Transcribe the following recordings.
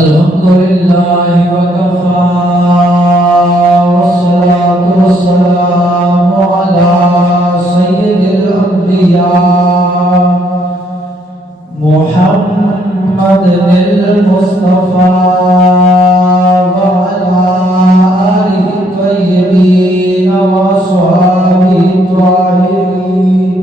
الحمد لله وكفى والصلاة والسلام على سيد الأنبياء محمد المصطفى وعلى آله الطيبين وأصحابه الطاهرين.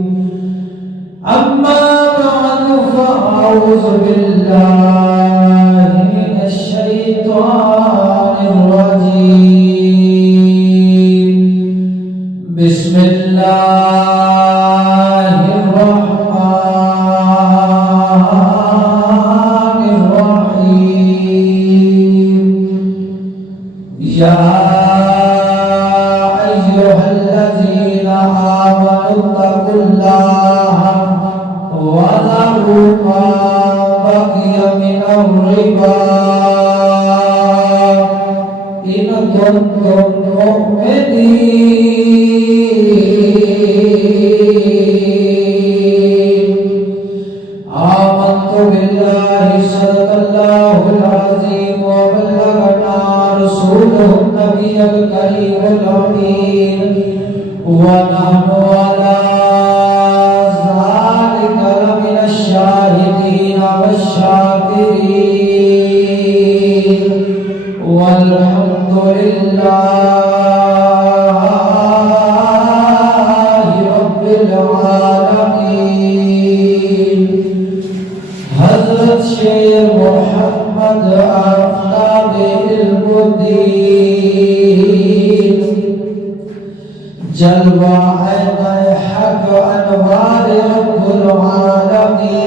أما بعد فأعوذ بالله من الشيطان الرجيم. بسم الله الرحمن الرحيم. يا أيها الذين آمنوا اتقوا الله وذروا ما بقي من الربا إن كنتم مؤمنين. آمنت بالله صدق الله العظيم وبلغنا رسوله النبي الكريم الأمين ونحن على ذلك لمن الشاهدين والشاكرين والحمد لله رب العالمين. حضرت شیر محمد آفتاب علم الدین جلوہ عین حق انوار رب العالمین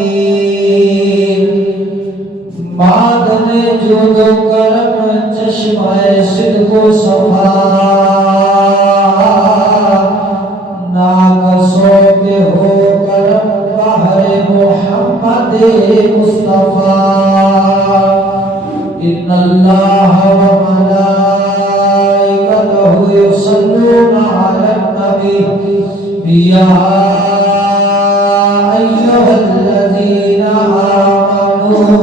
معدن جود و کرم چشمہ صدق و صفا ناقصوں کے ہو کرم بحر محمد مصطفیٰ. ان اللہ و ملائکتہ یصلون علی النبی یا ایھا الذین آمنوا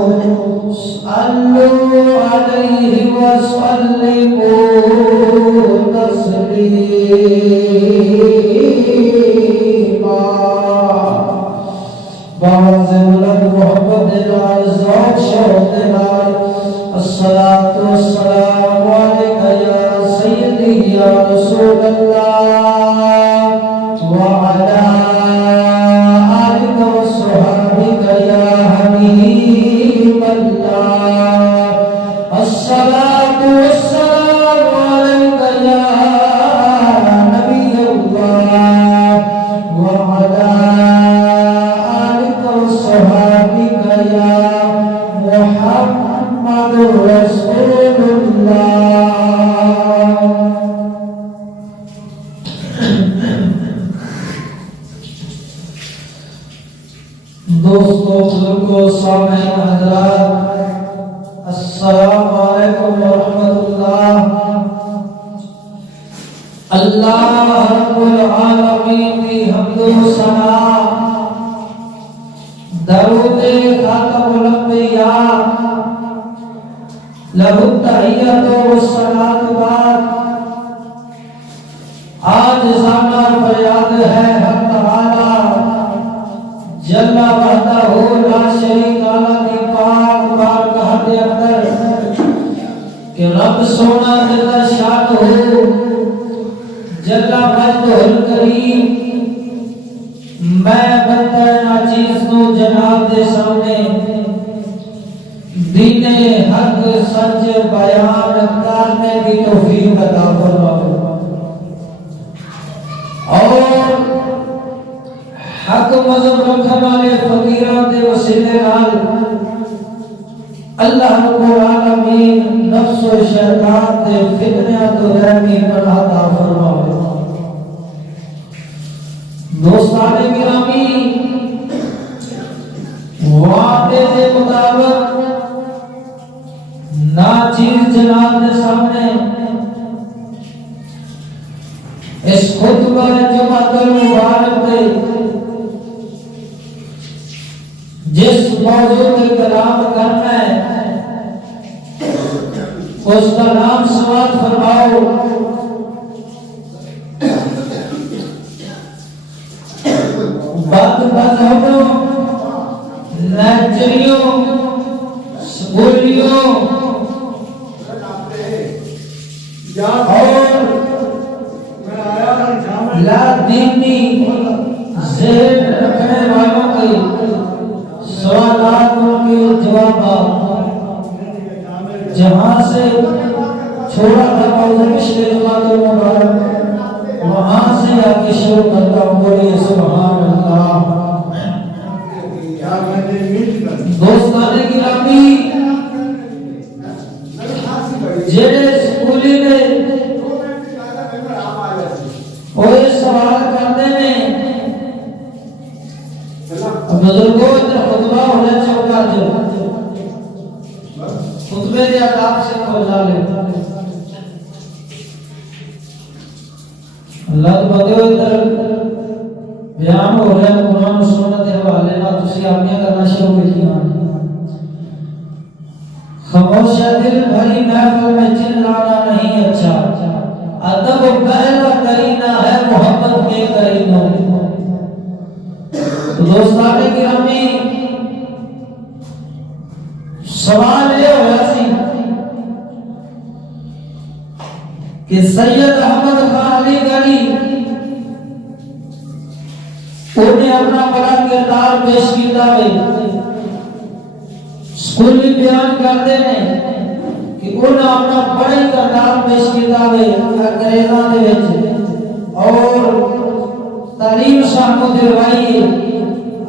صلوا علیہ وسلموا تسلیما. باز بلند محبت دلال ذات شوق دلال الصلاة والسلام علیکہ یا سیدی یا رسول اللہ وعلا آلک وصحابک یا حبیب اللہ. الصلاة والسلام علیکہ یا نبی اللہ وعلا صحابك يا محمد رسول الله. دوستو بزرگوں سامعین حضرات السلام علیکم ورحمۃ اللہ. اللہ رب العالمین کی حمد و ثنا درود خاتم الانبیاء لہ التحیۃ والصلاۃ بعد. آج زانہ فریاد ہے حق تعالی جل وحدہ لا شریک لہ کی پاک بارگاہ کے اندر کہ رب سونا جل شان ہو جل مجدہ الکریم میں بندہ ناچیز نو جناب دے سامنے دین حق سچ بیان کرنے کی توفیق عطا فرماؤ اور حق مذہب رکھنے والے فقیراں دے وسیلے نال اللہ رب العالمین نفس و شیطان دے فتنیاں تو رحمی پناہ عطا فرماؤ. دوستان گرامی وعدے کے مطابق ناچیز جناب کے سامنے اس خطبہ جمعۃ المبارک دے جس موضوع پہ کلام کرنا ہے اس کا نام سماعت فرماؤ۔ بد مذہبوں، نیچریوں، سکولیوں اور لا دینی ذہن رکھنے والوں کے سوالات کے جوابات جہاں سے چھوڑا تھا موضوع پچھلے جمعہ مبارک وہاں سے آ کے شروع کرتا ہوں۔ بولیے سبحان اللہ۔ دوستان گرامی، جڑے سکولی نے کوئی سوال کرتے ہیں بزرگوں ادھر خطبہ ہونا چاہتا جو خطبے کے آداب سے کھولا لے اللہ تو بتے ہوئے ادھر بیان ہو رہا ہے قرآن و سنت حوالے نہ تسی آپیاں کرنا شروع کیجیے۔ خاموش دل بھری محفل میں چلانا نہیں اچھا، ادب پہلا کرینہ ہے محبت کے کرینوں۔ دوستان گرامی، سوال یہ ہوا سی کہ سید احمد خان علی گڑھی انہیں اپنا بڑا کردار پیش کیتا ہے۔ سکولی بیان کرتے ہیں کہ انہیں اپنا بڑا کردار پیش کیتا ہے انگریزاں دے وچ اور تعلیم سانو دلوائی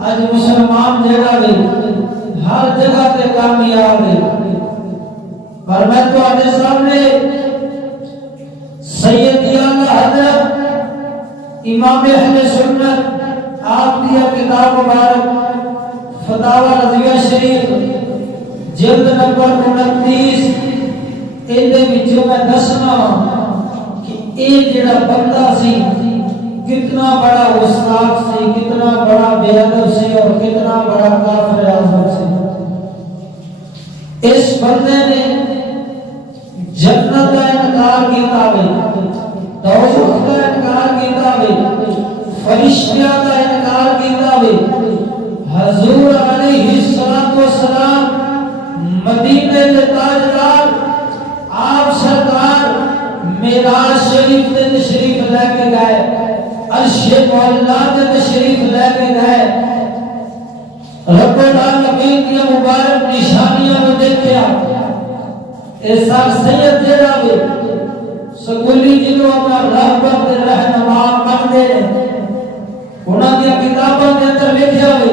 اج مسلمان جگہ وے ہر جگہ تے کامیاب ہے۔ پر میں تو آنے سامنے سیدی اعلیٰ حضرت امام اہل سنت آپ دیا کتاب مبارک فتاوی رضویہ شریف جلد نمبر 29 ان دے وچوں میں دسنا کہ اے جڑا بندہ سی کتنا بڑا استاد سی، کتنا بڑا بے ادب سی اور کتنا بڑا کافر اعظم سی۔ اس بندے نے جنت کا انکار کیتا ہے، دوزخ کا انکار کیتا ہے، فرشتیاں کا انکار کیتا ہے۔ حضور علیہ السلام مدینے کے تاجدار آپ سرکار معراج شریف تے تشریف لے کے گئے، عرش مولا تے تشریف لے کے گئے، رب العالمین کی مبارک نشانیاں کو دیکھا۔ ایسا سید جڑا وے سکولی جنوں اپنا رہبر تے رہنما منگدے نے انہاں دی کتاباں دے اندر لکھیا وے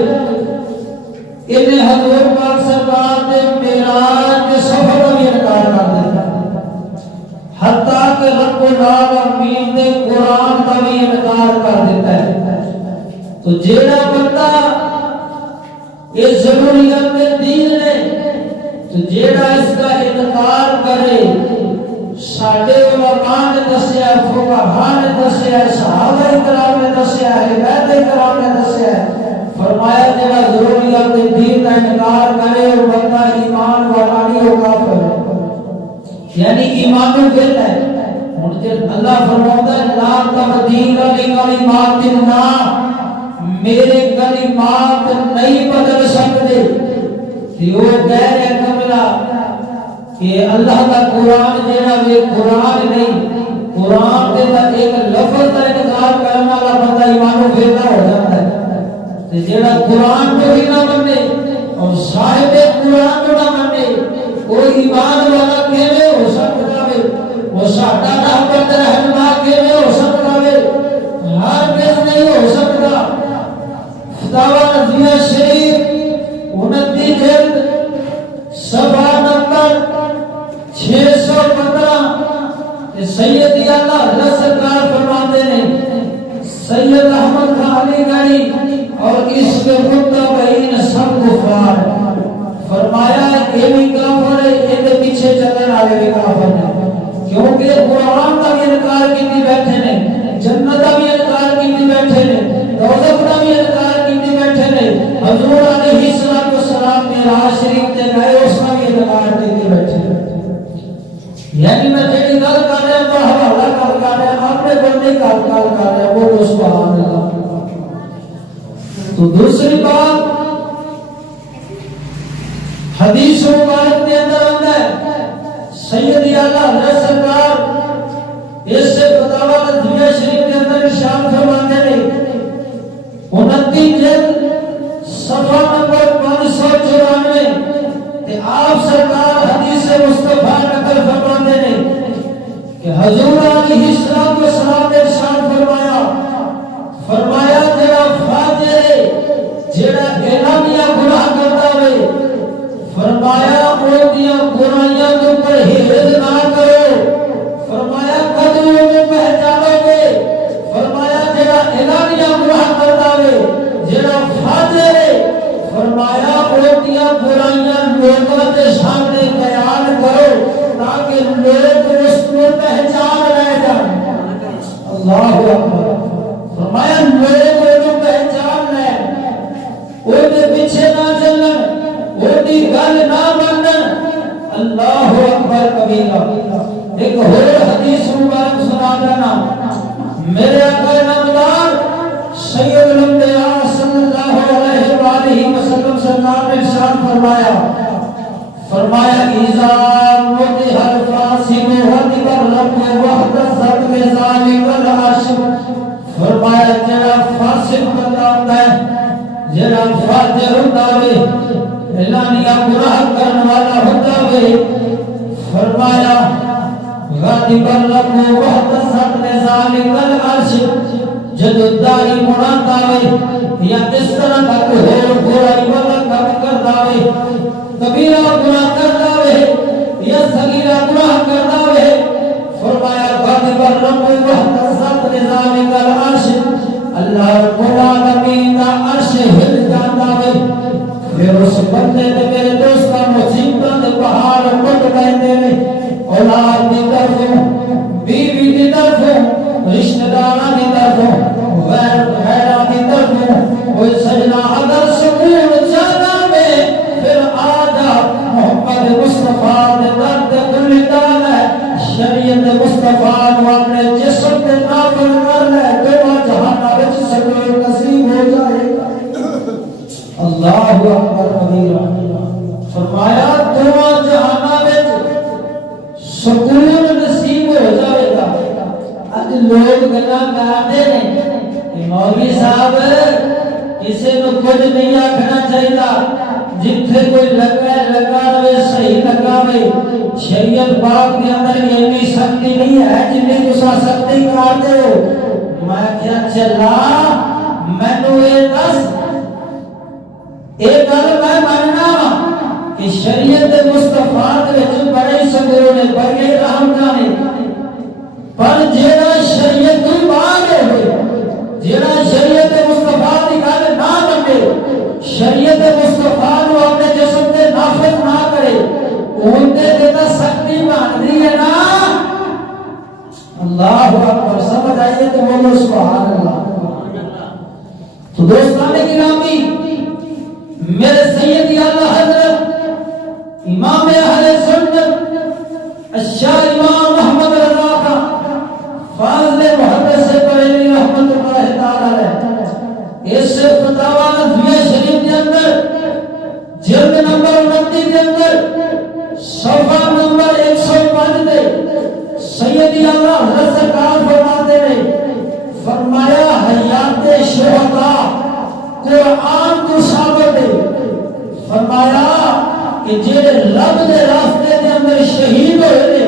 انہیں حضور پاک سرکار دے معراج کے سفر کا بھی انکار کر دیتا، حتیٰ کہ رب العالمین دے قرآن کا بھی انکار کر دیتا ہے۔ تو جیڑا بندہ یہ ضروریات میں دین نے تو جیڑا اس کا انکار کرے، ساڈے علماء نے دسیا، فقہاء نے دسیا، صحابہ کرام نے دسیا، اہل بیت کرام نے دسیا، فرمایا جڑا ضروریات دین کا انکار کرے وہ بندہ ایمان والا نہیں، وہ کافر ہے، یعنی ایمان میں فیل ہے۔ اللہ فرماتا ہے لا تبدیل لکلمات اللہ، میرے کلمات نہیں بدل سکتے۔ وہ کہہ رہے کملا کہ اللہ کا قرآن جیڑا وہ قرآن نہیں، قرآن دے ایک لفظ کا انکار کرنے والا بندہ ایمان و فیضا ہو جاتا ہے۔ جیڑا قرآن کو ہی نہ منے اور صاحب قرآن کو نہ منے کوئی ایمان والا کیویں ہو سکتا ہے؟ وہ ساڈا رہبر رہنما کیویں ہو سکتا ہے؟ ہرگز نہیں ہو سکتا۔ فتاوی رضویہ شریف 29 جلد صفحہ نمبر 615 سیدی اعلیٰ حضرت سرکار فرماتے ہیں سید احمد خان علی گڑھی اور اس کے متبعین سب کفار، فرمایا یہ بھی کافر ہے، یہ پیچھے چلنے والے بھی کافر ہیں، کیونکہ قرآن کا انکار راہ شریف تے گئے اس کا بھی اعتقاد دے کے بیٹھے یعنی میں جڑی گل کر رہا ہوں تو حوالہ کر رہا ہوں اپنے بندے کر رہا ہوں وہ تو سبحان اللہ. تو دوسری بات حدیث مبارک کے اندر آتا ہے سیدی اعلیٰ حضرت سرکار اس سے فتاوی نظمیہ شریف کے اندر ارشاد فرماتے ہیں 29 جلد صفحہ نمبر 594 کہ آپ سرکار حدیث مصطفیٰ نقل فرماتے ہیں کہ حضور علیہ السلام نے ارشاد فرمایا جڑا فاجر جڑا اعلانیہ گناہ کرتا ہوئے فرمایا وہ دیاں برائیاں تو پرہیز نہ کرو فرمایا کدو میں پہچانو گے فرمایا جڑا اعلانیہ گناہ کرتا ہوئے جڑا فاجر فرمایا وہ دیاں برائیاں لوگوں کے سامنے بیان کرو تاکہ لوگ اس کو پہچان رہ جائیں. اللہ اکبر. فرمایا لوگ وہ پہچان لیں وہ دے پیچھے نہ چلن وہ دی گل نہ مانن. اللہ اکبر کبیرہ. ایک اور حدیث مبارک سنا دینا میرے آقا نامدار سید الانبیاء صلی اللہ علیہ وآلہ وسلم سرکار نے ارشاد فرمایا اذا مدح الفاسق وغضب الرب وحدثت بذلك العشر. فرمایا جڑا فاسق بندہ ہوتا ہے جڑا فاجر ہوتا ہے اعلانیہ گناہ کرنے والا ہوتا ہے فرمایا غضب الرب وحدثت بذلك العشر جدو داری مناتا ہے یا اس طرح کا کوئی برائی والا کام کرتا ہے کبیرہ گناہ کرتا ہے یا صغیرہ گناہ کرتا ہے فرمایا غضب الرب وحدثت بذلك العرش اللہ رب العالمین کا عرش ہل جاتا ہے پھر اس بندے نے میرے دوست کا مصیبت دے پہاڑ پٹ گئے نے اولاد دی طرف بیوی دی طرف رشتہ داراں دی طرف غیر غیراں دی طرف کوئی سجنا اگر سکون جانا میں پھر آجا محمد مصطفیٰ دے درد دلدان ہے شریعت مصطفیٰ کو اپنے جسم کے نافذ کر لے دونوں جہاں وچ سکون نصیب ہو جائے گا. اللہ اکبر کبیرہ. فرمایا دونوں جہاں وچ سکون نصیب ہو جائے گا. اج لوگ گلاں کرتے ہیں کہ مولوی صاحب کسی کو کچھ نہیں آکھنا چاہیے جتھے کوئی لگا رہے صحیح لگا رہے شریعت پاک کے اندر اتنی سختی نہیں ہے جتنی تسا سختی کرتے ہو. میں کیا چلا مینوں یہ دس یہ گل میں ماننا کہ شریعت مصطفیٰ وچ بڑے سکون نے بڑے رحمت نے پر جیڑا شریعت تو باہر ہوئے جیڑا شریعت مصطفیٰ کی گل نہ منے شریعت مصطفیٰ کو اپنے جسم سے نافذ نہ کرے اونتے دیتا سختی مانتی ہے نا. اللہ اکبر. سمجھ آئیے تو بولو سبحان اللہ. تو دوستان گرامی میرے سیدی اعلیٰ حضرت امام اہل سنت الشاہ امام محمد رضا کا فاضل محدث بریلوی رحمت اللہ تعالی علیہ اس سے فتاوی نظمیہ شریف کے اندر جلد نمبر 29 کے اندر صفحہ نمبر 105 دے سیدی اعلیٰ حضرت سرکار فرماتے ہیں فرمایا حیات شہداء قرآن کو ثابت ہے. فرمایا کہ جڑے رب دے راستے دے اندر شہید ہوئے نے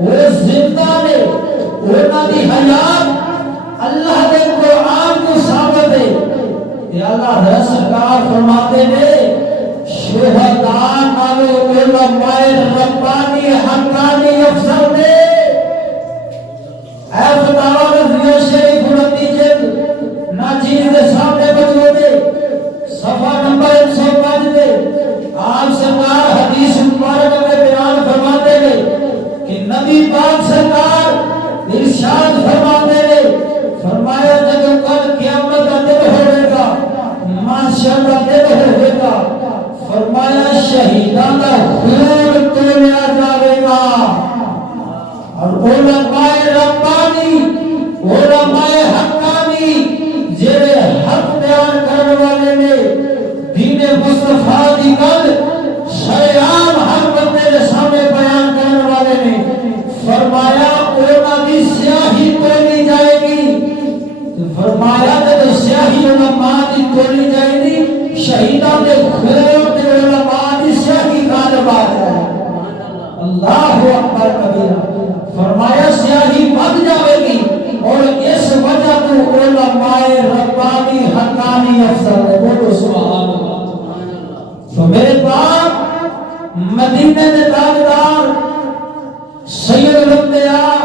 وہ زندہ نے انہاں دی حیات اللہ دے قرآن کو ثابت ہے. یا اللہ حضرت سرکار فرماتے ہیں شہداء نالو علماء ربانی حقانی افضل نے. اے فتاوی نظمیہ شریف 29 جلد ناچیز دے سامنے موجود ہے صفحہ نمبر 105 دے آپ سرکار حدیث مبارک میں بیان فرماتے ہیں کہ نبی پاک سرکار ارشاد فرماتے ہیں فرمایا جب کل قیامت کا دن ہوئے گا محشر کا دن ہوئے گا فرمایا شہیدان دا خون تولیا جاوے گا اور علماء ربانی علماء حقانی جڑے حق بیان کرنے والے نے دین مصطفیٰ دی گل شریعام ہر بندے کے سامنے بیان کرنے والے نے فرمایا انہاں دی سیاہی تولی جائے گی فرمایا کہ سیاہی علماء دی تولی جائے گی شہیدان دے خون تے علماء دی سیاہی غالب آ جائے اللہ اکبر کبیرہ فرمایا سیاہی بن جائے گی اور اس وجہ تو علماء ربانی حقانی افضل ہے بولو سبحان اللہ تو میرے باپ مدینہ دے تاجدار سید الانبیاء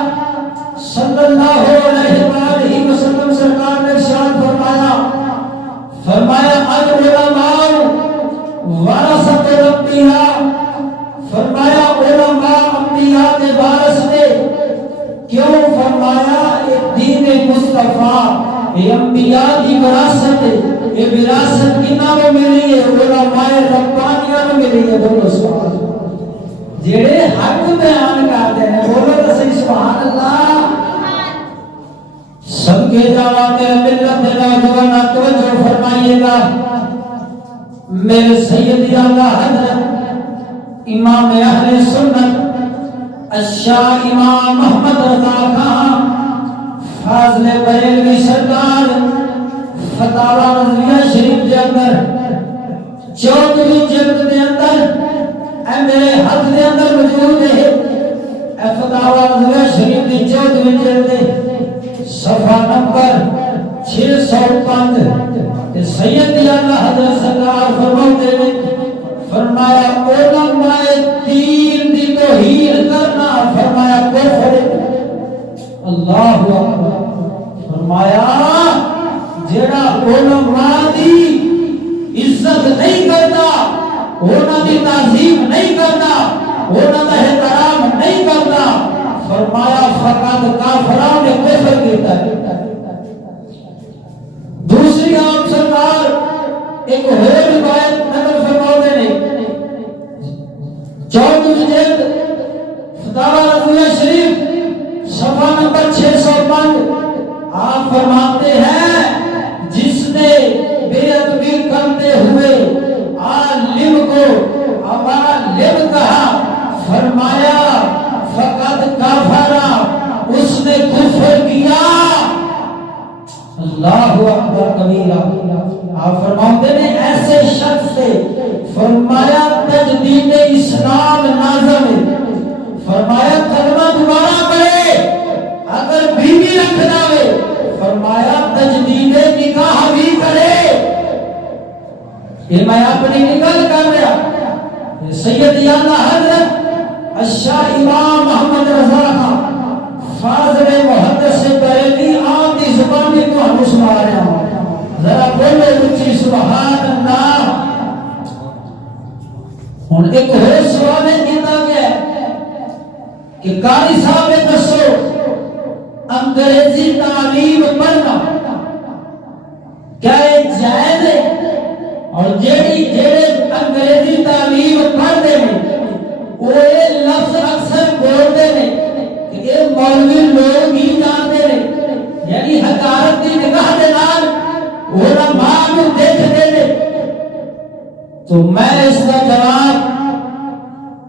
صلی اللہ علیہ وآلہ وسلم سرکار نے ارشاد فرمایا العلماء ورثۃ الانبیاء فرمایا علماء انبیاء کے وارث نے کیوں فرمایا یہ دین مصطفیٰ یہ انبیاء کی وراثت ہے یہ وراثت کنا کو ملی ہے علماء ربانیہ کو ملی ہے بولو سبحان اللہ جڑے حق بیان کرتے ہیں بولو تو صحیح سبحان اللہ سب کے جاوا میرے ملت نوجوان توجہ فرمائیے گا میرے سید اعلیٰ حضرت امام اہل سنت الشاہ امام محمد رضا خان فاضل بریلوی سرکار فتاوی نظریہ شریف کے اندر 14ویں جلد کے اندر اے میرے ہاتھ کے اندر موجود ہے اے فتاوی نظریہ شریف کی 14ویں جلد صفحہ نمبر 605 کہ سید اعلیٰ حضرت سرکار فرماتے ہیں فرمایا علماء دین دی توہین کرنا فرمایا کفر اللہ اکبر فرمایا جڑا علماء دی عزت نہیں کرتا انہاں دی تعظیم نہیں کرتا انہاں دا احترام نہیں کرتا فرمایا فقط کافران نے کفر کیتا ہے دوسری عام سرکار ایک اور روایت نقل فرماتے ہیں 14ویں جلد فتاوی نظریہ شریف صفحہ نمبر 605 آپ فرماتے ہیں جس نے بے ادبی کرتے ہوئے عالم کو عالم کہا فرمایا فقط کافرا اس نے کفر کیا اللہ اکبر کبیرہ آپ فرماتے ہیں ایسے شخص سے فرمایا تجدید اسلام لازم ہے فرمایا کلمہ دوبارہ پڑھے اگر بیوی رکھنا ہے فرمایا تجدید نکاح بھی کرے یہ میں اپنی نکل کر رہا سید اعلیٰ حضرت الشاہ امام محمد رضا خان فاضل محدث بریلوی آپ کی زبانی کو ہم سنا رہے ہیں ذرا بولو اچھی سبحان اللہ ہن ایک اور سوال کیتا گیا کہ قاری صاحب نے دسو انگریزی تعلیم پڑھنا کیا جائز ہے اور جڑے انگریزی تعلیم پڑھتے ہیں وہ یہ لفظ اکثر بولتے ہیں کہ یہ مولوی لوگ ہی جانتے ہیں یعنی حقارت کی نگاہ دے نال علماء کو دیکھتے ہیں تو میں اس کا جواب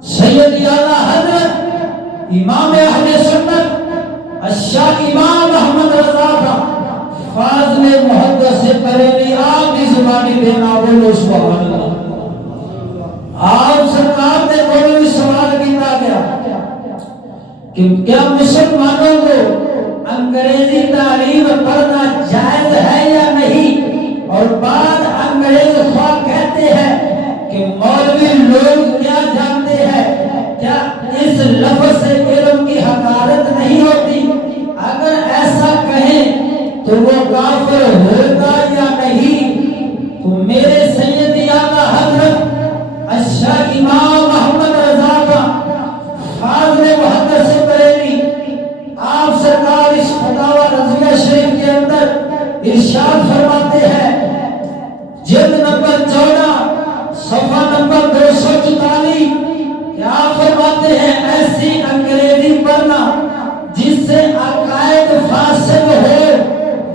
سید اعلیٰ حضرت امام اہل سنت الشاہ امام محمد رضا خان فاضل محدث بریلوی آپ کی زبانی دینا بولو سبحان اللہ آپ سرکار نے کوئی سوال کیتا گیا کہ کیا مسلمانوں کو انگریزی تعلیم پڑھنا جائز ہے یا نہیں اور بعد انگریز خواہ کہتے ہیں کہ مولوی لوگ کیا جانتے ہیں کیا اس لفظ سے علم کی حقارت نہیں ہوتی اگر ایسا کہیں تو وہ کافر ہوگا یا نہیں تو میرے سید اعلیٰ حضرت الشاہ امام محمد رضا خان فاضل محدث بریلوی آپ سرکار اس فتاوی نظریہ شریف کے اندر ارشاد فرماتے ہیں جلد نمبر 14 صفحہ نمبر 244 44 کیا فرماتے ہیں؟ ایسی انگریزی پڑھنا جس سے عقائد فاسد ہو،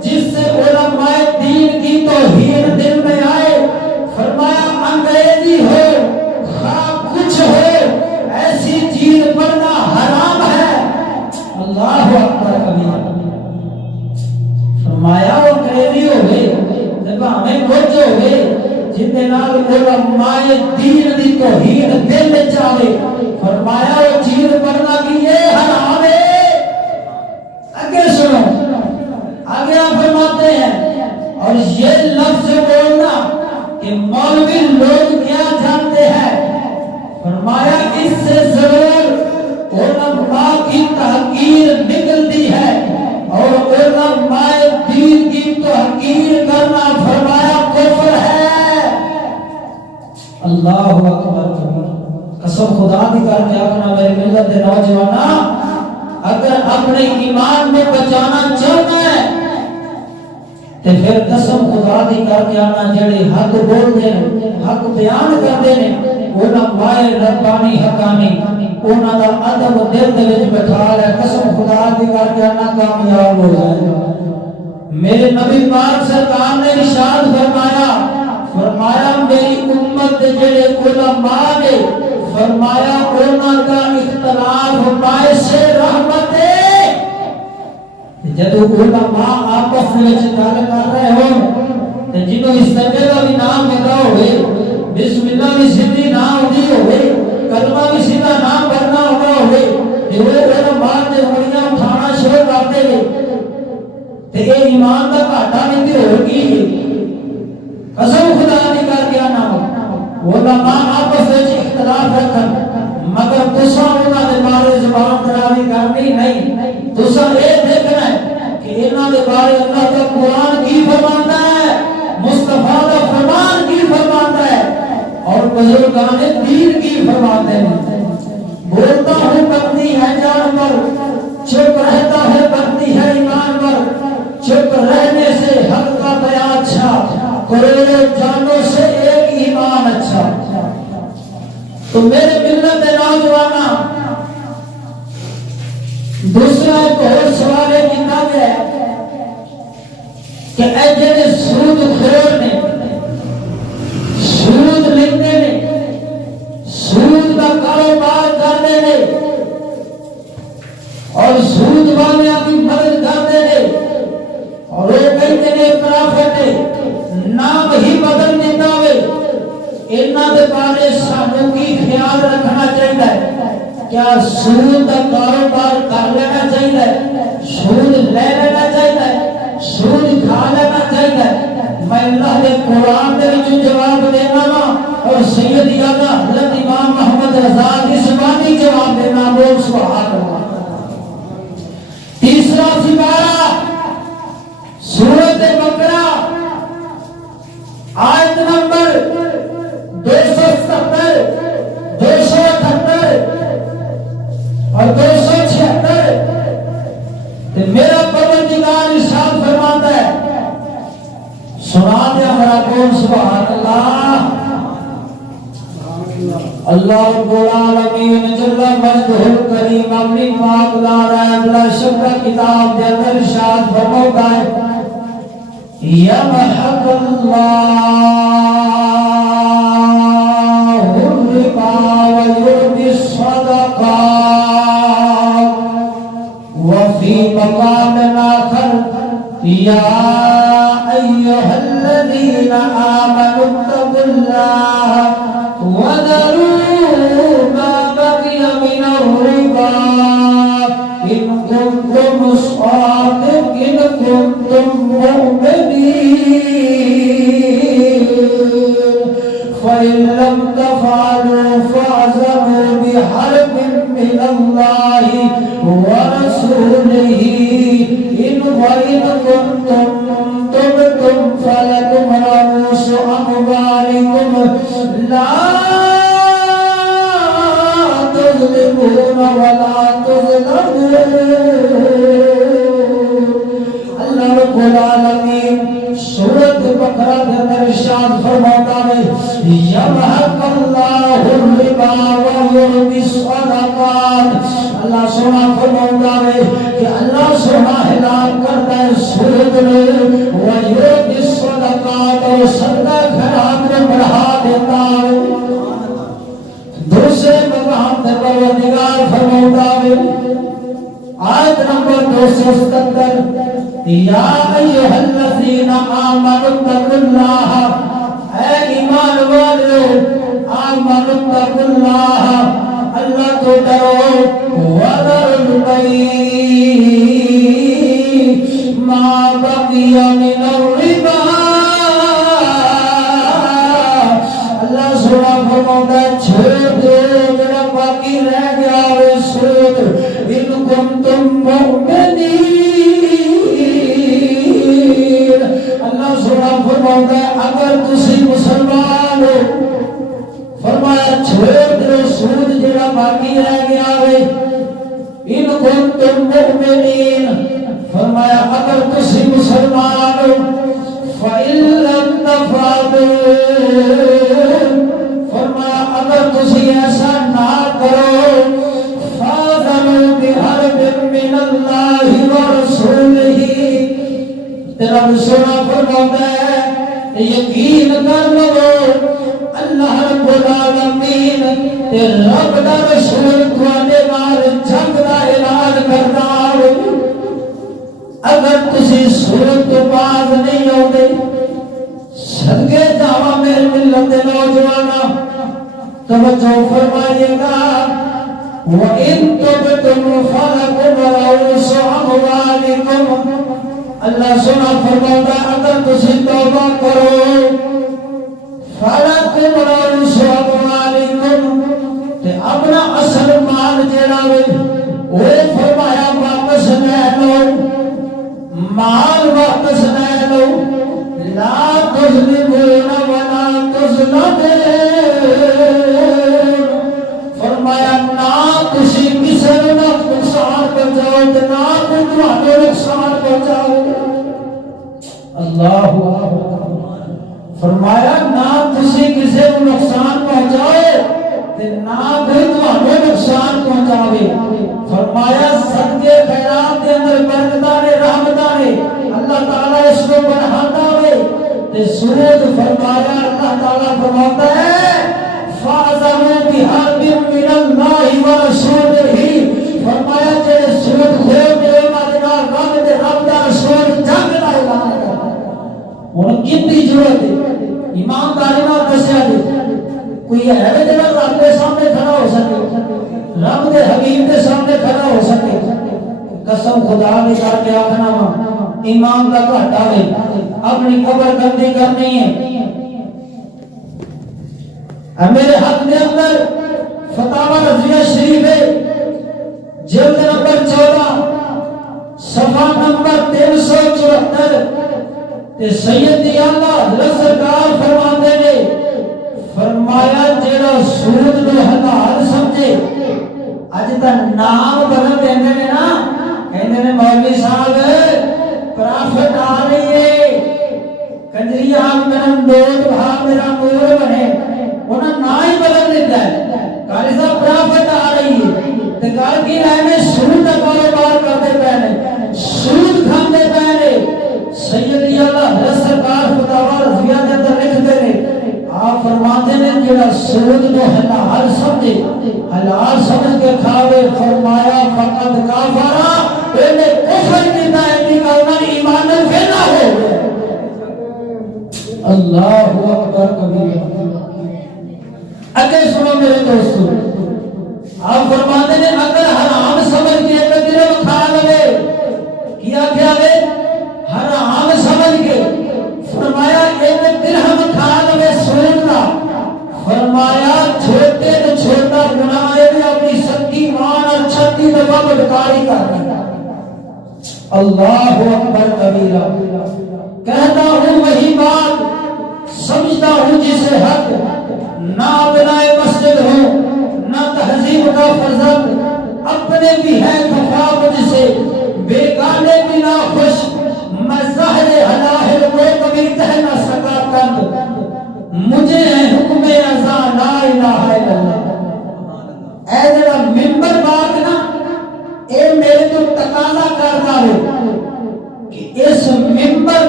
جس سے علماء دین کی توہین دل میں آئے، فرمایا انگریزی ہو خواہ کچھ ہو، ایسی چیز پڑھنا حرام ہے۔ اللہ اکبر کبیر۔ فرمایا وہ انگریزی ہو گئے جب ہمیں کچھ ہو گئے جن نال علماء دین دی توہین دل چاہے، فرمایا وہ چیز پڑھنا کی یہ حرام ہے۔ آگے سنو، آگے آپ فرماتے ہیں اور یہ لفظ بولنا کہ مولوی لوگ کیا جانتے ہیں، فرمایا اس سے ضرور علماء کی تحقیر نکلتی ہے اور علماء دین کی تحقیر کرنا فرمایا کفر ہے۔ اللہ اکبر۔ قسم خدا دی کر کے اپنا میری ملت دے نوجوانا، اگر اپنے ایمان میں بچانا چاہنا ہے تو پھر قسم خدا دی کر کے آنا جڑے حق بول دے حق بیان کر دے علماء ربانی حقانی انہاں دا ادب دل دے وچ بٹھا لے، قسم خدا دی کر کے آنا کامیاب ہو جائے گا۔ میرے نبی پاک سرکار نے ارشاد فرمایا میری امت دے جڑے علماء نے، فرمایا انہاں دا اختلاف باعث رحمت ہے۔ جب علماء آپس میں گل کر رہے ہوں تے جنوں اس طرح کا بھی نام پتا ہوئے، بسم اللہ بھی سیدھی نام ہوندی ہوئے، کلمہ بھی سیدھا نام پڑھنا ہوئے، تے وہ علماء دے انگلیاں اٹھانا شروع کرتے ہیں تے اے ایمان دا گھاٹا نہیں تے ہو گئی۔ قسم خدا دی کر کے آنا علماء آپس وچ اختلاف رکھن، مگر تساں انہاں دے بارے زبان دراوی کرنی نہیں، تساں اے دیکھنا ہے کہ انہاں دے بارے اللہ کا قرآن کی فرماتا ہے، مصطفیٰ کا فرمان کی فرماتا ہے اور بزرگان دین کی فرماتے ہیں۔ بولتا ہوں کرتی ہے جان پر، چپ رہتا ہے کرتی ہے ایمان پر، چپ رہنے سے حق کا بیان اچھا، کروڑوں جانوں سے ایک ایمان اچھا۔ تو میرے ملت نوجوانا، دوسرا ایک اور سوال ہے کتنا ہے کہ اے جڑے سود خور نے، سود لیندے نے، سود کا کاروبار کرتے نے اور سود والے کی مدد کرتے ہیں اور وہ کہتے ہیں پرافٹ نام ہی بدل دیتا ہوئے، انہاں دے بارے سانوں کی خیال رکھنا چاہیے۔ کیا سود کا کاروبار کر لینا چاہیے، سود لے لینا چاہیے، سود کھا لینا چاہیے؟ میں اللہ کے قرآن دے وچ جواب دینا وا اور سید اعلیٰ حضرت امام محمد رضا کی زبانی جواب دینا، بول سبحان اللہ۔ تیسرا سپارہ سورۃ بقرہ آیت نمبر 270 278 اور 276 میرا پروردگار ارشاد فرماتا ہے، سنا دیا میرا کون سبحان اللہ۔ اللہ رب العالمین جل مجدہ الکریم اپنی پاک لا رہا بلا شک کتاب دے اندر ارشاد فرماتا ہے، یمحق اللہ الربا ویربی الصدقات وفی مقام آخر یا ایہا الذین آمنوا اتقوا اللہ وذروا ما بقي من الربا إن كنتم صادقين إن كنتم مؤمنين فإن لم تفعلوا فاعزموا بحرب من الله ورسوله وإن كنتم تبتم فلكم رؤوس أموالكم لا تظلمون ولا تظلمون۔ اللہ رب العالمین سورۃ بقرہ کے اندر ارشاد فرماتا ہے، یمحق اللہ الربا الربا ويربي الصدقات. اللہ سونا فرماتا ہے کہ اللہ سونا اعلان کرتا ہے سود ويربي الصدقات اور صدقہ خیرات میں بڑھا دیتا ہے. دوسرے مقام پر پروردگار فرماتا ہے آیت نمبر 277 یا ایھا الذین آمنوا اتقوا اللہ اے ایمان والو آمنوا اتقوا اللہ اللہ کو ڈرو وذروا البیع ما بقی من الربا. اللہ سبحانہ فرماتا ہے چھوڑ دو جڑا باقی رہ گیا ہے سود ان کنتم مؤمنین. اللہ سبحانہ فرماتا ہے اگر تسی مسلمان ہو فرمایا چھوڑ دو سود جڑا باقی رہ گیا ہے ان کنتم مؤمنین. فرمایا اگر تسی مسلمان ہو فإن لم تفعلوا فرمایا اگر تسی ایسا نہ کرو فاذنوا بحرب من اللہ ورسولہ. تیرا سنا فرماتا ہے یقین کر لو اللہ رب العالمین تے رب دا رسول تواڈے نال جنگ دا اعلان کردا ہے. اگر تسی سورت تو باز نہیں آؤ صدقے جاواں میرے ملت دے نوجواناں توجہ فرمائیے گا وَإِن تُبْتُمْ فَلَكُمْ رُءُوسُ أَمْوَالِكُمْ. اللہ سنا فرماتا اگر تسی توبہ کرو فَلَكُمْ رُءُوسُ أَمْوَالِكُمْ تے اپنا اصل مال جیڑا وے وہ فرمایا واپس لے لو مال واپس لے لو لا تظلمون ولا تظلمون. فرمایا نہ تسی کسی نو نقصان پہنچاؤ نہ کوئی تمہارے نقصان پہنچاؤ. اللہ فرمایا نہ تسی کسی کو نقصان پہنچاؤ نہ کوئی تمہارے نقصان پہنچاوے. فرمایا صدقے خیرات کے اندر برکتاں نے رحمتاں نے اللہ تعالیٰ اس کو بڑھاتا ہے. تے سورۃ فرمایا اللہ تعالیٰ فرماتا ہے فَاذَنُوا بِحَرْبٍ مِّنَ اللَّهِ وَرَسُولِهِ. فرمایا جڑے سورۃ کھول دے انہاں دے نال رب دے رب دا رسول جنگ دا اعلان کرتا ہے. ہن کتنی ضرورت ہے ایمانداری نال دسیا جی کوئی ہے جڑا رب دے سامنے کھڑا ہو سکے رب دے حبیب دے سامنے کھڑا ہو سکے. قسم خدا نے کر کے آخنا وا ایمان کا گھاٹا ہے اپنی قبر گندی کرنی ہے. میرے حق کے اندر فتاوی رضویہ شریف ہے جلد نمبر 14 صفحہ نمبر 374 تے سیدی اعلیٰ حضرت سرکار فرماتے نے فرمایا جڑا سود نو حلال سمجھے اج دا نام بدل دیندے نے نا کہندے نے مولوی صاحب پرافٹ آ رہی ہے کنجری آپ میرا نوٹ بھا میرا نور بنے انہاں نا ہی بدل دیتا ہے. قاری صاحب پرافٹ آ رہی ہے تے کار کی رہنے سود دا کاروبار کرتے پے نے سود کھاندے پے نے. سیدی اعلیٰ حضرت سرکار فتاوی رضویہ دے اندر لکھتے نے آپ فرماتے ہیں جڑا سود کو حلال سمجھے حلال سمجھ کے کھاوے فرمایا فقط کافرا پہلے کفر کیتا ہے نکالنا ایمان فینا ہو گیا. اللہ اکبر کبیر. اگے سنو میرے دوستو آپ فرماتے ہیں اگر حرام سمجھ کے ایک درہم کھا لے کیا کیا لے حرام سمجھ کے فرمایا ایک درہم کھا لے سود کا فرمایا چھوٹے تو چھوٹا گناہ ہے اپنی سکی مان اور 36 دفعہ بدکاری کرنا. اللہ اکبر کبیرہ. کہتا ہوں وہی بات سمجھتا ہوں جسے حق نہ بنائے مسجد ہو نہ تہذیب کا فرزند اپنے بھی ہے خفا مجھ سے بیگانے بھی نہ خوش میں زہر حلاہل کو کبھی کہہ نہ سکا کند مجھے ہے حکم ازا لا الہ الا اللہ.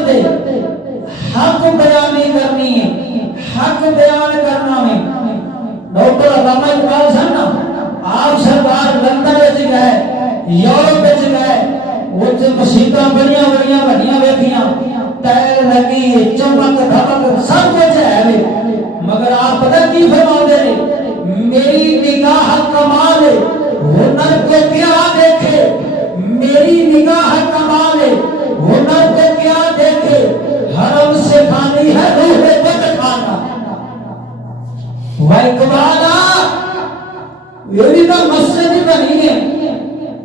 دے حق بیانی کرنی ہے، حق بیان کرنا ہے۔ ڈاکٹر علامہ اقبال صاحب نا آپ سرکار لندن وچ گئے، یورپ وچ گئے، اوتھے مسجداں بڑیاں بڑیاں بڑیاں ویکھیاں، ٹائل لگی، چمک دھمک سب کچھ ہے، مگر آپ پتہ کی فرماتے ہیں؟ میری نگاہ کمال ہے، ہنر کو کیا دیکھے، میری نگاہ کمال ہے، ہنر کو کیا دیکھے، حرم سے خالی ہے روح بد خانہ۔ اقبالا یہ بھی تو مسجد ہی بنی ہے،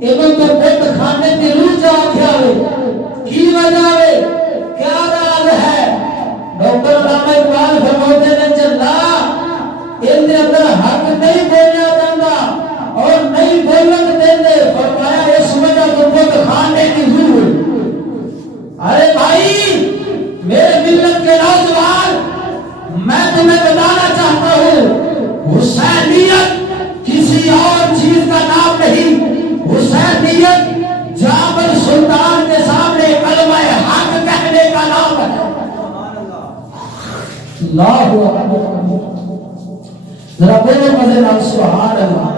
یہ تو بد خانے کی روح جا کیا ہے، کی وجہ ہے، کیا راز ہے؟ ڈاکٹر علامہ اقبال فرماتے ہیں چلا ان کے اندر حق نہیں بولنا جاتا اور نہیں بولن دیتے، فرمایا اس وجہ تو بد خانے کی روح ہے۔ ارے بھائی میرے ملت کے نوجوان، میں تمہیں بتانا چاہتا ہوں حسینیت کسی اور چیز کا نام نہیں، حسینیت جابر سلطان کے سامنے کلمہ حق کہنے کا نام ہے۔ اللہ اکبر، ذرا بولو مزے نال سبحان اللہ۔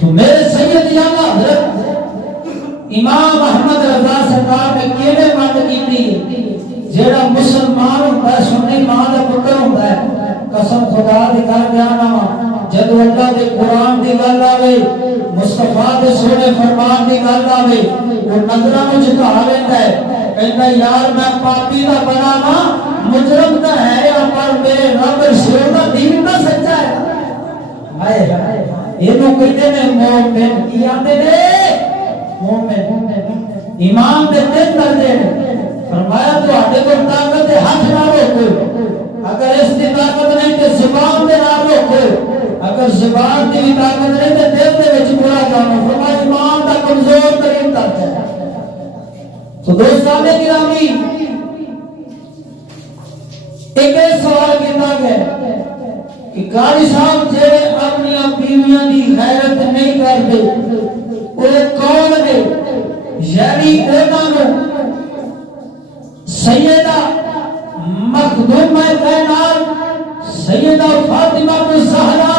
تو میرے سید اعلیٰ حضرت امام احمد رضا سرکار نے کیویں منگ کیتی ہے؟ جیڑا مسلمان ہوتا ہے، سنی ماں دا پتر ہوتا ہے، قسم خدا دی کر گیا نا، جدو اللہ دے قرآن دی گل آوے، مصطفیٰ دے سونے فرمان دی گل آوے، وہ نظراں نوں جھکا لیندا ہے، کہندا یار میں پاپی دا بنا نا، مجرم دا ہے یا پر میرے رب رسول دا دین دا سچا ہے۔ ہائے ہائے اینوں کہندے نے مومن، کی آندے نے مومن، ایمان دے تین درجے نے۔ فرمایا تواڈے کول طاقت ہے ہاتھ نہ روکو، اگر اس دی طاقت نہیں تے زبان تے نہ روکو، اگر زبان دی بھی طاقت نہیں تے دل دے وچ برا جانو۔ فرمایا ایمان دا کمزور ترین درجہ ہے۔ تو دوستان گرامی ایک سوال کیتا گیا کہ قاری صاحب جڑے اپنی بیویاں دی غیرت نہیں کرتے وہ کون نے؟ یعنی انہاں نوں سیدہ مخدومہ کائنات سیدہ فاطمہ الزہرا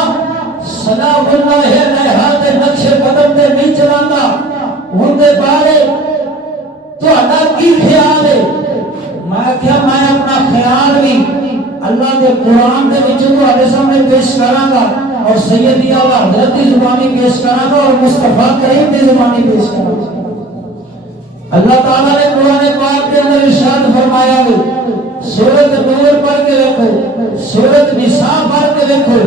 سلام اللہ علیہا دے نقش قدم تے نہیں چلاندا، ان دے بارے تہاڈا کی خیال ہے؟ میں کیا میں اپنا خیال بھی اللہ دے قرآن دے وچ تہاڈے سامنے پیش کراں گا اور سیدی اعلیٰ حضرت دی زبانی پیش کراں گا اور مصطفیٰ کریم دی زبانی پیش کراں گا۔ اللہ تعالیٰ نے قرآن پاک کے اندر ارشاد فرمایا ہے، سورۃ نور پڑھ کے دیکھو، سورۃ نساء پڑھ کے دیکھو،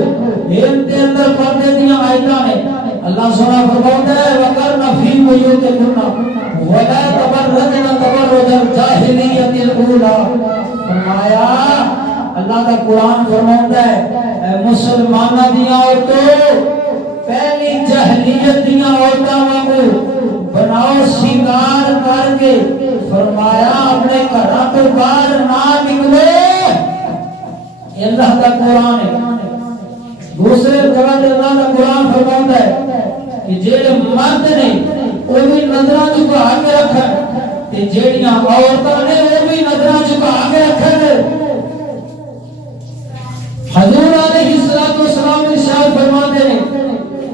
ان کے اندر پردے دیاں آیتاں نے۔ اللہ سبحانہ فرماتا ہے وَقَرْنَ فِي بُيُوتِكُنَّ وَلَا تَبَرَّجْنَ تَبَرُّجَ الْجَاهِلِيَّةِ الْأُولَىٰ۔ فرمایا اللہ کا قرآن فرماتا ہے اے مسلمانہ دیاں عورتوں، پہلی جاہلیت دیاں عورتاں وانگو بناؤ سنگار کر کے، فرمایا اپنے گھراں تو باہر نہ نکلو۔ یہ اللہ کا قرآن ہے۔ دوسرے جگہ تے اللہ کا قرآن فرماتا ہے کہ جڑے مرد نے وہ بھی نظراں جھکا کے رکھن تے جڑیاں عورتاں نے وہ بھی نظراں جھکا کے رکھن۔ حضور علیہ الصلوۃ والسلام ارشاد فرماتے ہیں،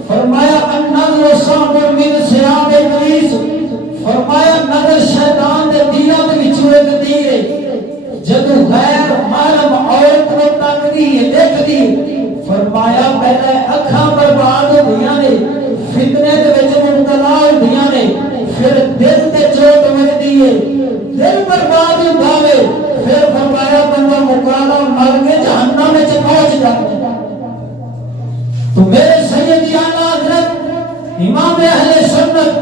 فرمایا النظر صعب من صیام ابلیس، فرمایا نظر شیطان دے تیراں دے وچوں ایک تیر ہے، جدوں غیر محرم عورت کو تکدی ہے دیکھدی ہے، فرمایا پہلے اکھاں برباد ہوندیاں نے، فتنے دے وچ مبتلا ہوندیاں نے، پھر دل تے چوٹ لگدی ہے، دل برباد ہوندا ہے، پھر فرمایا بندہ مکالا مر کے جہنم وچ پہنچ جاتا ہے۔ تو میرے سیدی اعلیٰ حضرت امام اہل سنت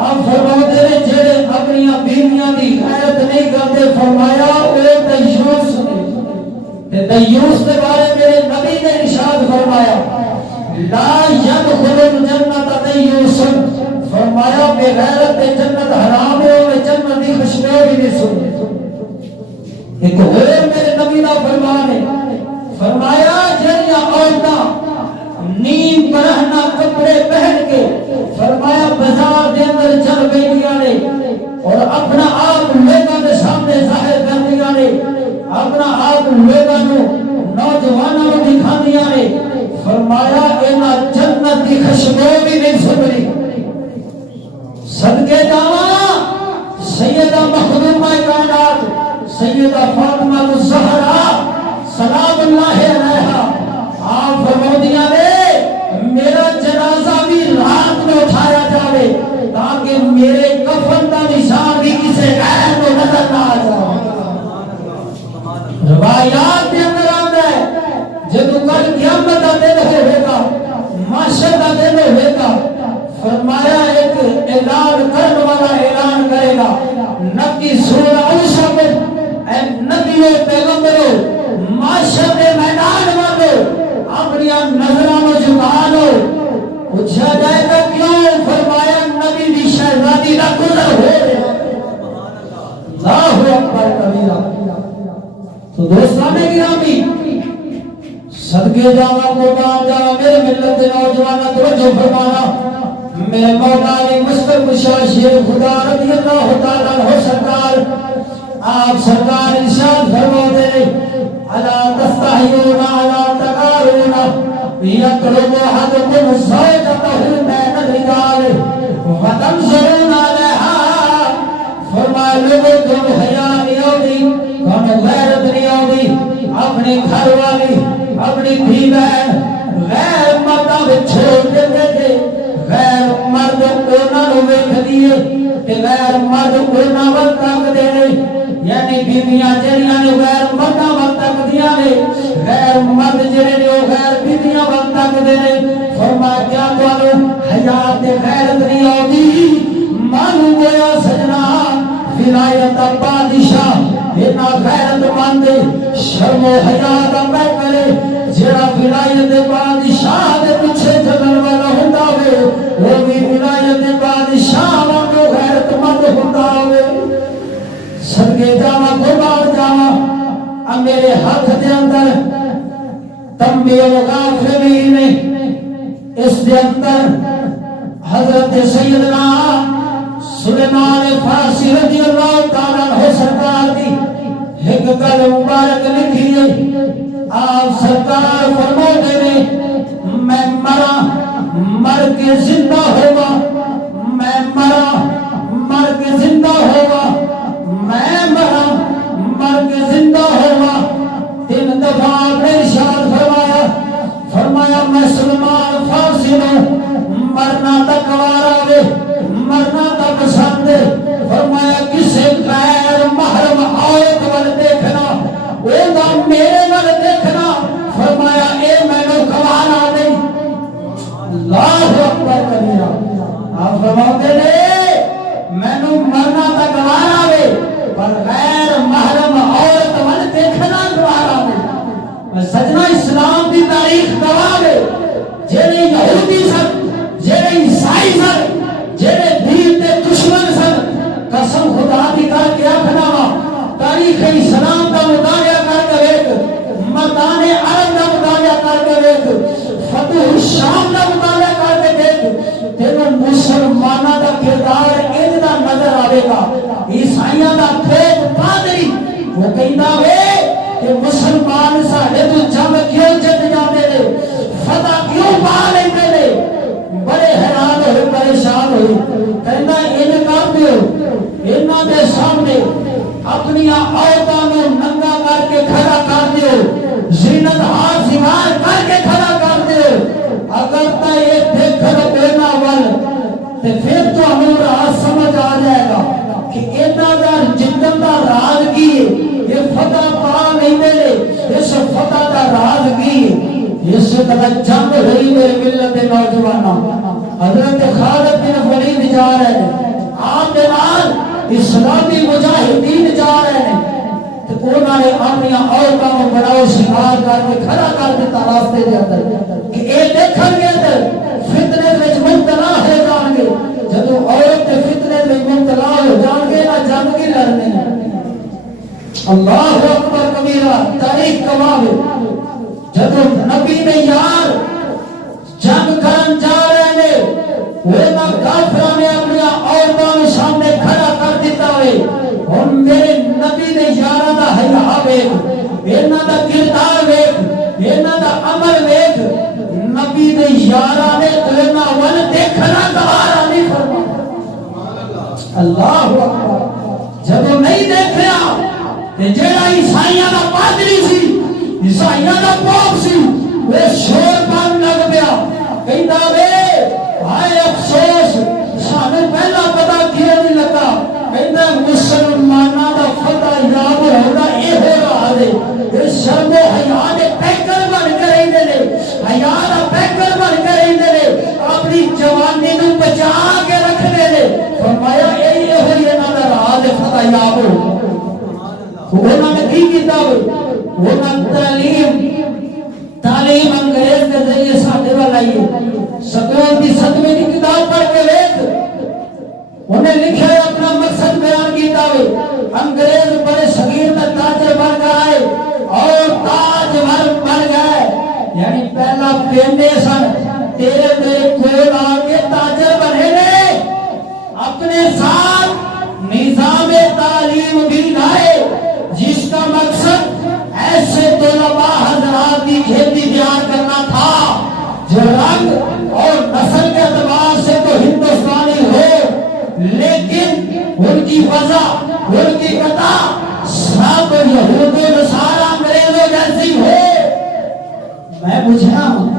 آپ فرماتے ہیں جڑے اپنی بیویاں دی غیرت نہیں کرتے، فرمایا وہ دیوس تے دیوس کے بارے میرے نبی نے ارشاد فرمایا لا يدخل الجنت دیوس، فرمایا بے غیرت جنت حرام ہے اور جنت دی خوشبو بھی نہیں سنتے۔ ایک اور میرے نبی کا فرمان ہے، فرمایا جڑیاں عورتاں نیم برہنہ کپڑے پہن کے فرمایا بازار دے اندر چل گئیاں نے اور اپنا آپ لوگوں کے سامنے ظاہر کر دیا نے، اپنا آپ لوگوں نوجوانوں کو دکھا دیا نے۔ فرمایا اینا جنت کی خوشبو بھی نہیں سنی۔ صدقے جاواں سیدہ مخدومہ کائنات سیدہ فاطمہ الزہرا سلام اللہ علیہا آپ فرمودیاں نے میرا جنازہ بھی رات میں اٹھایا جاوے تاکہ میرے کفن کا نشان بھی کسی غیر کو نظر نہ آ جائے۔ روایات کے اندر آتا ہے جب کل قیامت کا دن ہوئے گا، محشر کا دن ہوئے گا، فرمایا ایک اعلان کرنے والا اعلان کرے گا، نبی سورہ اوشب اے نبی و پیغمبرو محشر کے میدان میں اپنی نظروں میں جھکا لو۔ پوچھا جائے گا کیوں؟ فرمایا نبی دی شہزادی کا گزر ہو رہا۔ اللہ اکبر کبیرہ۔ تو دوستانے گرامی صدقے جاواں قربان جاواں میرے ملت نوجوانوں توجہ فرمانا، میرے مولا علی مستق شاہ شیر خدا رضی اللہ تعالیٰ عنہ سرکار آپ سرکار ارشاد فرماتے ہیں الا تستحیون الا تقارون یقرب احدکم زوجته بین الرجال وتنظرون علیہا۔ فرمایا لوگوں تم حیا نہیں ہوتی، تم غیرت نہیں ہوتی، اپنی گھر والی اپنی بھی بہن غیر مردوں میں چھوڑ دیتے تھے، غیر مرد انہاں نوں ویکھ دیے کہ غیر مرد انہاں ول تک دے یعنی بیویاں جڑیاں نے غیر مرداں ول تک دیاں نے، غیر مرد جڑے نے او غیر بیویاں ول تک دے نے۔ فرمایا کیا تانوں حیا تے غیرت نہیں آندی؟ معلوم ہویا سجنا ولایت بادشاہ اتنا غیرت مند شرم و حیا دا کرے جڑا ولایت بادشاہ دے پیچھے چلن والا ہوندا ہوے وہ بھی ولایت بادشاہ وانگو غیرت مند ہوندا ہوے۔ صدقے جاواں قربان جاواں میرے ہاتھ دے اندر تنبیہ الغافلین اس دے اندر حضرت سیدنا سلیمان فارسی رضی اللہ تعالیٰ عنہ سرکار کی ایک گل مبارک لکھی ہے۔ آپ سرکار فرماتے ہیں میں مرا مر کے زندہ ہوگا، میں مرا مر کے زندہ ہوگا، میں مرا مر کے زندہ ہوگا۔ 3 دفعہ آپ نے ارشاد فرمایا، فرمایا میں سلیمان فارسی ہوں، مرنا تک وارا وے مرنا تا پسند ہے۔ فرمایا کسے غیر محرم عورت ول دیکھنا او دا میرے ول دیکھنا، فرمایا اے مینوں گوارا نہیں۔ اللہ اکبر کبیرہ۔ آپ فرماتے نے مینوں مرنا تا گوارا وے پر غیر محرم عورت ول دیکھنا گوارا نہیں۔ سجنا اسلام دی تاریخ گواہ ہے جڑے یہودی سن، جڑے عیسائی سن، جڑے دین دے دشمن سن، قسم خدا دی کر کے آکھنا وا تاریخ اسلام دا مطالعہ کر کے ویکھ، میدان عرب دا مطالعہ کر کے ویکھ، فتح الشام دا مطالعہ کر کے ویکھ، تینوں مسلماناں دا کردار انج دا نظر آوے گا۔ عیسائیاں دا پھیت پادری وہ کہندا وے کہ مسلمان ساڈے تو جنگ کیوں جت جاندے نے، فتح کیوں پا لیندے نے؟ بڑے حیران ہوئے پریشان ہوئے، کہنا ان کر دیو انہاں دے سامنے اپنی عورتاں نوں ننگا کر کے کھڑا کر دیو، زینت ہار سنگار کر کے کھڑا کر دیو، اگر تا یہ دیکھن دینا ول تے پھر تو ہمیں راز سمجھ آ جائے گا کہ انہاں دا جتن دا راز کی ہے، یہ فتح پا نہیں دے، اس فتح دا راز کی ہے۔ اس سے قدر جنگ ہوئی میرے ملت نوجوانوں، حضرت خالد بن ولید جا رہے ہیں، آپ کے نال اسلامی مجاہدین جا رہے ہیں، تو انہوں نے اپنی عورتوں کو بڑاؤ شکار کر کے کھڑا کر دیتا راستے کے اندر کہ اے دیکھن گے اندر فتنے میں مبتلا ہو جان گے، جب عورت کے فتنے میں مبتلا ہو جان گے نہ جنگ کی لڑنے۔ اللہ اکبر کبیرہ۔ تاریخ گواہ ہے جب نبی نے یار جنگ کرن جا رہے نے وہ کافروں نے اپنی عورتوں کے سامنے کھڑا کر دیتا نبی دے یاراں دا حیا ویکھ، انہاں دا کردار ویکھ، انہاں دا عمل ویکھ، نبی دے یاراں نے انہاں ول دیکھنا گوارا نہیں فرمایا۔ اللہ اکبر۔ جب نہیں دیکھیا تے جڑا عیسائیاں دا پادری سی، عیسائیاں دا پوپ سی، وہ شور پان لگ پیا، کہندا وے ہائے افسوس سانوں پہلا پتہ کیوں نہیں لگا، کہندا مسلماناں دا فتح یاب ہونا اے ہو رہا ہے، اے شرم و حیا دے پیکر بن کے رہندے نے، حیا دا پیکر بن کے رہندے نے، اپنی جوانی نوں بچا کے رکھدے نے۔ فرمایا اے ہوئی انہاں دا راز فتح یاب ہو۔ انہاں نے کی کیتا انہاں تعلیم انگریز کے ذریعے ساڈے وال آئی ہے۔ سکول کی 7ویں کی کتاب پڑھ کے ویکھ، انہیں لکھا ہے اپنا مقصد بیان کیتا ہے۔ انگریز بڑے صغیر میں تاجر بن گئے اور تاجور بن گئے، یعنی پہلا پیندے سن، تیرے کول آ کے تاجر بنے نے، اپنے ساتھ نظام تعلیم بھی لائے جس کا مقصد ایسے طلباء حضرات کی کھیتی تیار کرنا تھا جو رنگ اور نسل کے اعتبار سے تو ہندوستانی ہو، لیکن ان کی وجہ، ان کی قطع سب یہود و نصارا انگریزوں جیسی ہو۔ میں پوچھنا ہوں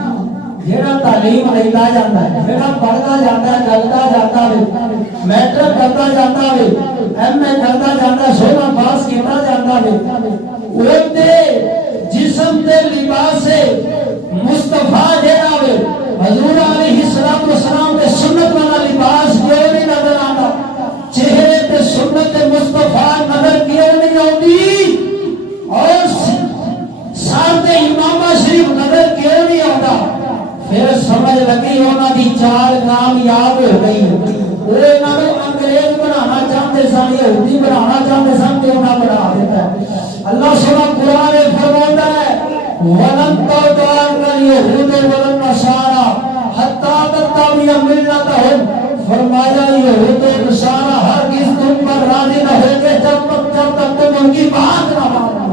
جیڑا تعلیم لیتا جاتا ہے، جیڑا پڑھتا جاتا ہے، چلتا جاتا ہے، میٹرک کرتا جاتا ہے، ایم اے کرتا جاتا ہے، 16 پاس کیتا جاتا ہے، اُتے جسم تے لباس مصطفیٰ جیڑا ہے حضور علیہ السلام تے سنت والا لباس کیوں نہیں نظر آتا؟ چہرے تے سنت مصطفیٰ نظر کیوں نہیں آتی؟ اور سر تے امامہ شریف نظر کیوں نہیں آتا؟ پھر سمجھ لگی انہاں دی چال کامیاب ہو گئی، وہ انہاں نوں انگریز بنانا چاہتے سن، یہودی بنانا چاہتے سن، تے انہاں بنا دیتا ہے۔ اللہ سبحانہ قرآن میں فرماتا ہے وَلَن تَرْضَ عَنكَ الْيَهُودُ وَلَا النَّصَارَىٰ حَتَّىٰ تَتَّبِعَ مِلَّتَهُمْ، فرمایا یہود و نصارہ ہرگز تم پر راضی نہ ہوں گے جب تک تم ان کی بات نہ مانو۔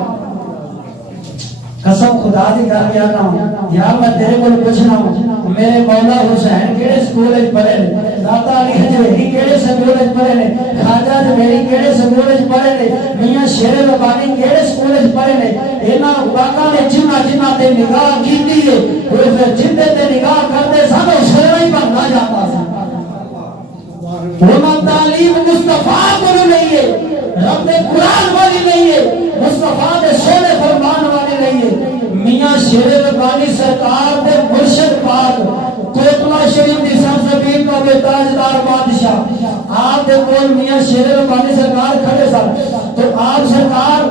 قسم خدا دی کر کے آنا ہوں، یا میں تیرے کو پوچھنا ہوں، میرے مولا حسین کیڑے سکول وچ پڑھے نے، داتا علی حجویری کیڑے سکول وچ پڑھے نے، خواجہ جمیری کیڑے سکول وچ پڑھے نے، میاں شیر ربانی کیڑے سکول وچ پڑھے نے، انہاں پاکاں نے جنہ تے نگاہ کیتی ہے، وہ پھر جندے تے نگاہ کرتے سن سونا ہی بننا جاتا سن۔ انہاں تعلیم مصطفیٰ کو نہیں ہے، رب دے قرآن والی نہیں ہے، مصطفیٰ دے سونے فرمان والی نہیں ہے۔ میاں شیر ربانی سرکار دے مرشد پاک کوٹلا شریف دی سرزمین کا بے تاجدار بادشاہ، آپ دے کول میاں شیر ربانی سرکار کھڑے سن، تو آپ سرکار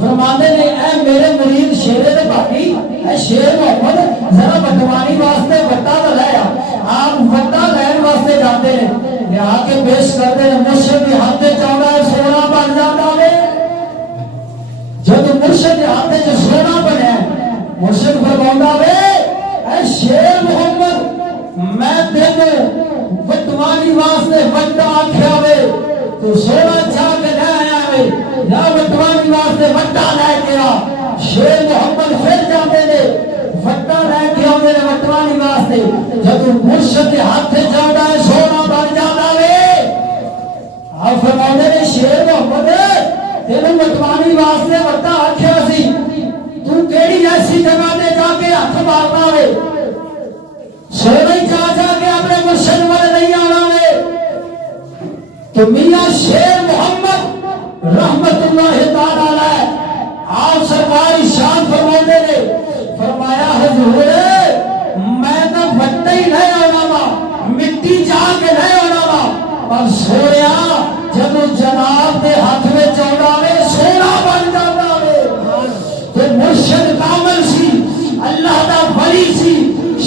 فرماتے نے اے میرے مرید شیر ربانی، اے شیر محمد ذرا بٹوانی واسطے وٹا تو لے آ۔ آپ وٹا لین واسطے جاتے ہیں، لیا کے پیش کرتے ہیں، مرشد کے ہاتھ چاہتا ہے سونا بن جاتا ہے۔ جب مرشد کے ہاتھ جو سونا بنے، مرشد فرماتا ہے اے شیر محمد میں تینوں وٹوانی واسطے وٹا آکھیا وے تو سونا چاہ کے لے آیا وے، یا وٹوانی واسطے وٹا لے کے آ۔ شیر محمد پھر جاتے نے وٹا لے کے آتے نے وٹوانی واسطے، جب مرشد کے ہاتھ چاہتا ہے سونا بن جاتا وے۔ آپ فرماتے نے شیر محمد تینوں وٹوانی واسطے وٹا آکھیا سی، تو کیڑی ایسی جگہ تے جا کے ہاتھ مارنا وے، سونا ہی جا کے اپنے مرشد والے نہیں آنا وے۔ تو میاں شیر محمد رحمت اللہ تعالی علیہ آپ سرکار شان فرماتے نے، فرمایا حضور میں نہ وٹا ہی نہیں آنا وا، مٹی جا کے نہیں آنا وا، پر سویا جب جناب دے ہاتھ میں چوڑا وے سونا بن جاتا وے۔ تو مرشد کامل سی، اللہ دا ولی سی،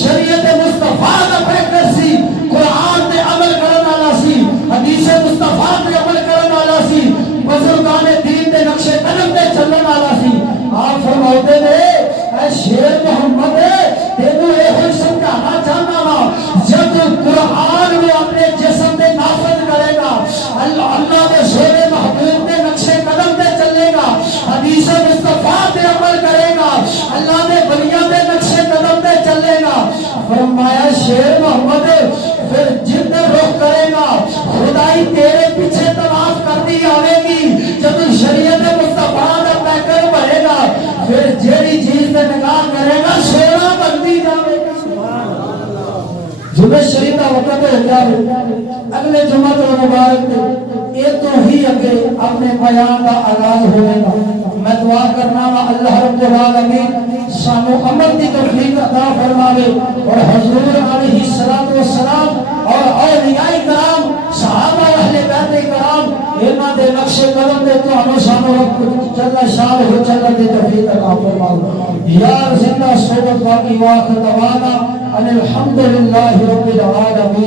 شریعت مصطفیٰ دا پیکر سی، قرآن تے عمل کرن والا سی، حدیث مصطفیٰ تے عمل کرن والا سی، بزرگان دین دے نقش قدم تے چلن والا سی۔ آپ فرماتے نے فرمایا شیر محمد پھر جدھر رخ کرے گا خدائی تیرے پیچھے طواف کرتی آئے گی. جب شریعت مصطفیٰ کا پیکر بڑھے گا پھر جیڑی چیز سے نگاہ کرے گا سونا بنتی جائے گی. جمعہ شریف کا وقت ہو جائے اگلے جمعہ تو مبارک دے یہ تو ہی اگے اپنے بیان کا آغاز ہوئے گا. میں دعا کرنا وا اللہ رب العالمین سانو عمل کی توفیق عطا فرماوے اور حضور علیہ الصلوۃ والسلام اور اولیاء کرام صحابہ اہل بیت کرام انہاں دے نقش قدم دے تو ہمیں سانو رب جل شان ہو چلن دی توفیق عطا فرماوے. یا زندہ صحبت باقی واخر دعوانا ان الحمد للہ رب العالمین.